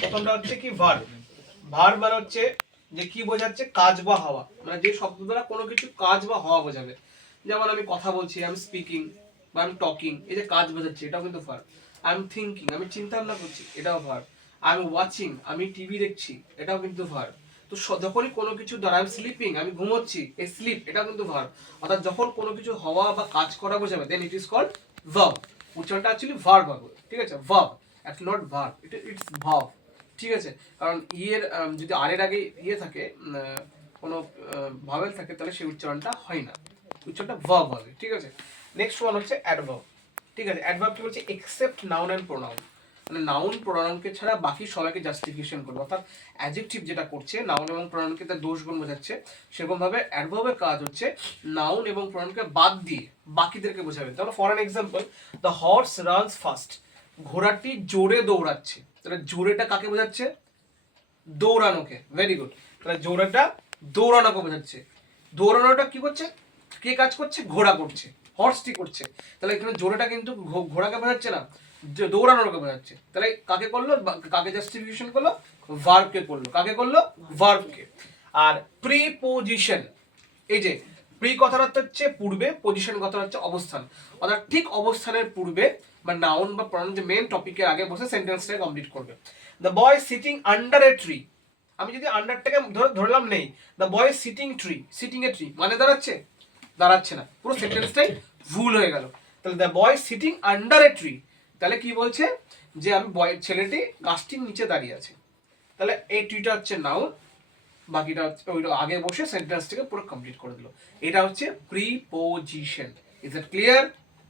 প্রথমটা হচ্ছে কি ভার ভার মানে হচ্ছে যে কি বোঝাচ্ছে? কাজ বা হওয়া। মানে যে শব্দ দ্বারা কোনো কিছু কাজ বা হওয়া বোঝাবে। যেমন আমি কথা বলছি আই এম স্পিকিং বা আমি টকিং এই যে কাজ বোঝাচ্ছে, এটাও কিন্তু ভার আই এম থিঙ্কিং আমি চিন্তা ভাবনা করছি, এটাও ভার আই এম ওয়াচিং আমি টিভি দেখছি, এটাও কিন্তু ভার তো যখনই কোনো কিছু দ্বারা আমি স্লিপিং আমি ঘুমোচ্ছি, এই স্লিপ এটা কিন্তু ভার অর্থাৎ যখন কোনো কিছু হওয়া বা কাজ করা বোঝাবে then it is called verb উচ্চারণটা অ্যাকচুয়ালি ভার্ব হবে, ঠিক আছে? Verb actually not verb it it's verb ঠিক আছে, কারণ ইয়ের যদি আর এর আগে ইয়ে থাকে কোনো ভাবেল থাকে, তাহলে সেই উচ্চারণটা হয় না। উচ্চারণটা ভার্ব হবে, ঠিক আছে? নেক্সট ওয়ান হচ্ছে অ্যাডভার্ব ঠিক আছে? অ্যাডভার্ব কি বলছে? এক্সেপ্ট নাউন অ্যান্ড প্রোনাউন মানে নাউন প্রোনাউনকে ছাড়া বাকি সবাইকে জাস্টিফিকেশন করবে। অর্থাৎ অ্যাডজেক্টিভ যেটা করছে নাউন এবং প্রোনাউনকে তার দোষ গুণ বোঝাচ্ছে, সেরকমভাবে অ্যাডভার্বের কাজ হচ্ছে নাউন এবং প্রোনাউনকে বাদ দিয়ে বাকিদেরকে বোঝাবে। তাহলে for an example the horse runs fast ঘোড়াটি জোরে দৌড়াচ্ছে। তাহলে জোরেটা কাকে বোঝাচ্ছে? দৌড়ানোকে। ভেরি গুড তাহলে জোরেটা দৌড়ানোকে বোঝাচ্ছে। দৌড়ানোটা কি করছে? কে কাজ করছে? ঘোড়া করছে। হর্সটি করছে। তাহলে এখানে জোরেটা কিন্তু ঘোড়াকে বোঝাচ্ছে না দৌড়ানোকে বোঝাচ্ছে। তাহলে কাকে করল? কাকে জাস্টিফিকেশন করল? ভার্বকে করল। কাকে করল? ভার্বকে আর প্রিপোজিশন এই যে প্রি অর্থ হচ্ছে পূর্বে পজিশন কথার হচ্ছে অবস্থান। অর্থাৎ ঠিক অবস্থানের পূর্বে বা নাউন বা প্রনাউন যে মেন টপিকের আগে বসে সেন্টেন্সটা কমপ্লিট করবে। The boy sitting under a tree আমি যদি আন্ডারটাকে ধরে, ধরলাম নেই। The boy sitting tree sitting a tree মানে দাঁড়াচ্ছে? দাঁড়াচ্ছে না। পুরো সেন্টেন্সটাই ভুল হয়ে গেল। তাহলে the boy sitting under a tree তাহলে কি বলছে? যে আমি বয় ছেলেটি গাছটির নিচে দাঁড়িয়ে আছে। তাহলে এই ট্রিটা হচ্ছে নাউন বাকিটা হচ্ছে ওইটা আগে বসে সেন্টেন্সটাকে পুরো কমপ্লিট করে দিল। এটা হচ্ছে প্রিপোজিশন ইজ ইট ক্লিয়ার